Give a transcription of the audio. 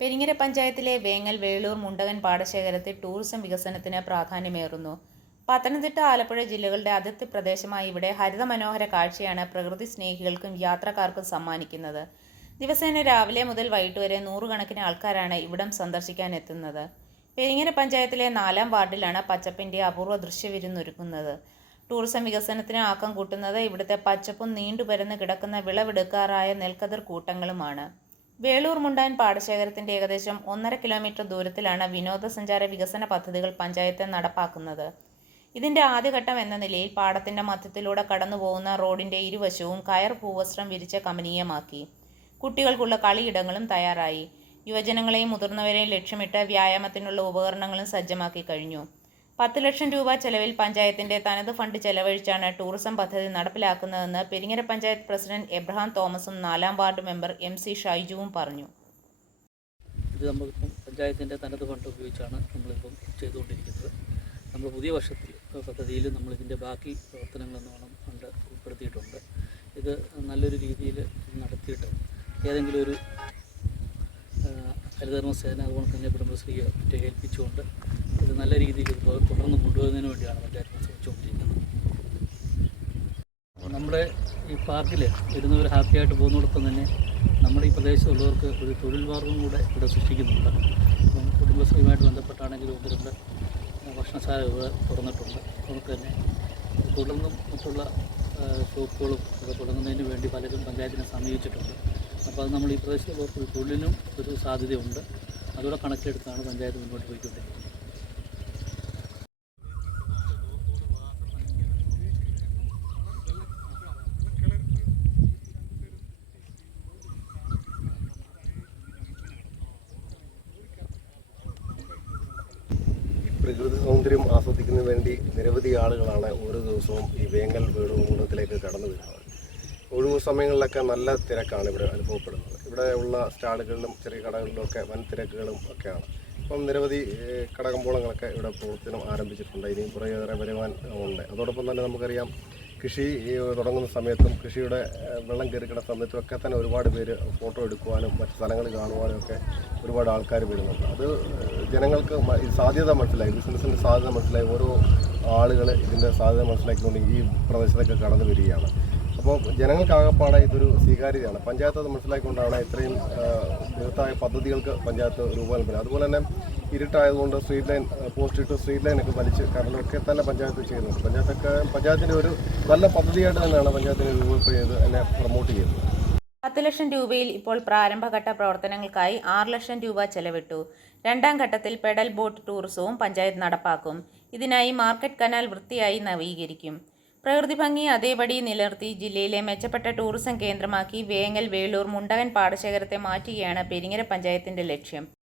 പെരിങ്ങര പഞ്ചായത്തിലെ വേങ്ങൽ വേളൂർ മുണ്ടകൻ പാടശേഖരത്തിൽ ടൂറിസം വികസനത്തിന് പ്രാധാന്യമേറുന്നു. പത്തനംതിട്ട, ആലപ്പുഴ ജില്ലകളുടെ അതിർത്തി പ്രദേശമായ ഇവിടെ ഹരിതമനോഹര കാഴ്ചയാണ് പ്രകൃതി സ്നേഹികൾക്കും യാത്രക്കാർക്കും സമ്മാനിക്കുന്നത്. ദിവസേന രാവിലെ മുതൽ വൈകിട്ട് വരെ നൂറുകണക്കിന് ആൾക്കാരാണ് ഇവിടം സന്ദർശിക്കാൻ എത്തുന്നത്. പെരിങ്ങര പഞ്ചായത്തിലെ 4-ാം വാർഡിലാണ് പച്ചപ്പിന്റെ അപൂർവ ദൃശ്യവിരുന്നൊരുക്കുന്നത്. ടൂറിസം വികസനത്തിന് ആക്കം കൂട്ടുന്നത് ഇവിടുത്തെ പച്ചപ്പും നീണ്ടുപരന്ന് കിടക്കുന്ന വിളവെടുക്കാറായ നെൽക്കതിർ കൂട്ടങ്ങളുമാണ്. വേളൂർ മുണ്ടകൻ പാടശേഖരത്തിന്റെ ഏകദേശം 1.5 കിലോമീറ്റർ ദൂരത്തിലാണ് വിനോദസഞ്ചാര വികസന പദ്ധതികൾ പഞ്ചായത്ത് നടപ്പാക്കുന്നത്. ഇതിന്റെ ആദ്യഘട്ടം എന്ന നിലയിൽ പാടത്തിന്റെ മധ്യത്തിലൂടെ കടന്നുപോകുന്ന റോഡിന്റെ ഇരുവശവും കയർ പൂവസ്ത്രം വിരിച്ച് കമനീയമാക്കി. കുട്ടികൾക്കുള്ള കളിയിടങ്ങളും തയ്യാറായി. യുവജനങ്ങളെയും മുതിർന്നവരെയും ലക്ഷ്യമിട്ട് വ്യായാമത്തിനുള്ള ഉപകരണങ്ങളും സജ്ജമാക്കി കഴിഞ്ഞു. 10 ലക്ഷം രൂപ ചെലവിൽ പഞ്ചായത്തിന്റെ തനത് ഫണ്ട് ചെലവഴിച്ചാണ് ടൂറിസം പദ്ധതി നടപ്പിലാക്കുന്നതെന്ന് പെരിങ്ങര പഞ്ചായത്ത് പ്രസിഡന്റ് എബ്രഹാം തോമസും 4-ാം വാർഡ് മെമ്പർ MC ഷൈജുവും പറഞ്ഞു. ഇത് നമ്മളിപ്പം പഞ്ചായത്തിൻ്റെ തനത് ഫണ്ട് ഉപയോഗിച്ചാണ് നമ്മളിപ്പം ചെയ്തുകൊണ്ടിരിക്കുന്നത്. നമ്മൾ പുതിയ വർഷത്തിൽ പദ്ധതിയിൽ നമ്മളിതിൻ്റെ ബാക്കി പ്രവർത്തനങ്ങളെന്നോണം ഫണ്ട് ഉൾപ്പെടുത്തിയിട്ടുണ്ട്. ഇത് നല്ലൊരു രീതിയിൽ നടത്തിയിട്ട് ഏതെങ്കിലും ഒരു ഹരിതകർമ്മസേന അതുപോലെ തന്നെ കുടുംബശ്രീയെ മറ്റേ ഏൽപ്പിച്ചുകൊണ്ട് ഇത് നല്ല രീതിയിൽ തുടർന്ന് കൊണ്ടുപോകുന്നതിന് വേണ്ടിയാണ് പഞ്ചായത്ത് ശ്രമിച്ചുകൊണ്ടിരിക്കുന്നത്. നമ്മുടെ ഈ പാർക്കിൽ വരുന്നവർ ഹാപ്പിയായിട്ട് പോകുന്നിടത്ത് തന്നെ നമ്മുടെ ഈ പ്രദേശത്തുള്ളവർക്ക് ഒരു തൊഴിൽ മാർഗം കൂടെ ഇവിടെ സൃഷ്ടിക്കുന്നുണ്ട്. അപ്പം കുടുംബശ്രീയുമായിട്ട് ബന്ധപ്പെട്ടാണെങ്കിലും ഒന്ന് ഭക്ഷണശാലകൾ തുറന്നിട്ടുണ്ട്. നമുക്ക് തന്നെ തുടർന്നും മറ്റുള്ള ഷോപ്പുകളും ഒക്കെ തുടങ്ങുന്നതിന് വേണ്ടി പലരും പഞ്ചായത്തിനെ സമീപിച്ചിട്ടുണ്ട്. അപ്പോൾ അത് നമ്മൾ ഈ പ്രദേശത്തുള്ളവർക്ക് ഒരു തൊഴിലിനും ഒരു സാധ്യതയുണ്ട്. അതോടെ കണക്കിലെടുത്താണ് പഞ്ചായത്ത് മുന്നോട്ട് പോയിക്കൊണ്ടിരിക്കുന്നത്. പ്രകൃതി സൗന്ദര്യം ആസ്വദിക്കുന്നതിന് വേണ്ടി നിരവധി ആളുകളാണ് ഓരോ ദിവസവും ഈ വേങ്ങൽ വേളൂർ മുണ്ടകത്തിലേക്ക് കടന്നു വരുന്നത്. ഒഴിവു സമയങ്ങളിലൊക്കെ നല്ല തിരക്കാണ് ഇവിടെ അനുഭവപ്പെടുന്നത്. ഇവിടെ ഉള്ള സ്റ്റാളുകളിലും ചെറിയ കടകളിലുമൊക്കെ വൻ തിരക്കുകളും ഒക്കെയാണ്. ഇപ്പം നിരവധി കടകമ്പോളങ്ങളൊക്കെ ഇവിടെ പ്രവർത്തനം ആരംഭിച്ചിട്ടുണ്ട്. ഇനിയും കുറേയേറെ വരുവാൻ ഉണ്ട്. അതോടൊപ്പം തന്നെ നമുക്കറിയാം, കൃഷി തുടങ്ങുന്ന സമയത്തും കൃഷിയുടെ വെള്ളം കയറിക്കിട സമയത്തും ഒക്കെ തന്നെ ഒരുപാട് പേര് ഫോട്ടോ എടുക്കുവാനും മറ്റ് സ്ഥലങ്ങൾ കാണുവാനും ഒക്കെ ഒരുപാട് ആൾക്കാർ വരുന്നുണ്ട്. അത് ജനങ്ങൾക്ക് സാധ്യത മനസ്സിലായി, ബിസിനസ്സിൻ്റെ സാധ്യത മനസ്സിലായി. ഓരോ ആളുകൾ ഇതിൻ്റെ സാധ്യത മനസ്സിലാക്കിക്കൊണ്ട് ഈ പ്രദേശത്തൊക്കെ കടന്നു വരികയാണ്. അപ്പോൾ ജനങ്ങൾക്കാകപ്പാടെ ഇതൊരു സ്വീകാര്യതയാണ്. പഞ്ചായത്ത് അത് മനസ്സിലാക്കിക്കൊണ്ടാണ് ഇത്രയും ബൃഹത്തായ പദ്ധതികൾക്ക് പഞ്ചായത്ത് രൂപകൽപ്പന. അതുപോലെ തന്നെ ഇരുട്ടായതുകൊണ്ട് സ്ട്രീറ്റ് ലൈൻ പോസ്റ്റ് ഇട്ട് സ്ട്രീറ്റ് ലൈനൊക്കെ വലിച്ച് കറണ്ടൊക്കെ തന്നെ പഞ്ചായത്ത് ചെയ്യുന്നുണ്ട്. പഞ്ചായത്തിൻ്റെ ഒരു നല്ല പദ്ധതിയായിട്ട് തന്നെയാണ് പഞ്ചായത്തിനെ രൂപകൽപ്പന ചെയ്ത് അതിനെ പ്രൊമോട്ട് ചെയ്യുന്നത്. 10 ലക്ഷം രൂപയിൽ ഇപ്പോൾ പ്രാരംഭഘട്ട പ്രവർത്തനങ്ങൾക്കായി 6 ലക്ഷം രൂപ ചെലവിട്ടു. 2-ാം ഘട്ടത്തിൽ പെഡൽ ബോട്ട് ടൂറിസവും പഞ്ചായത്ത് നടപ്പാക്കും. ഇതിനായി മാർക്കറ്റ് കനാൽ വൃത്തിയായി നവീകരിക്കും. പ്രകൃതി ഭംഗി അതേപടി നിലനിർത്തി ജില്ലയിലെ മെച്ചപ്പെട്ട ടൂറിസം കേന്ദ്രമാക്കി വേങ്ങൽ വേളൂർ മുണ്ടകൻ പാടശേഖരത്തെ മാറ്റുകയാണ് പെരിങ്ങര പഞ്ചായത്തിന്റെ ലക്ഷ്യം.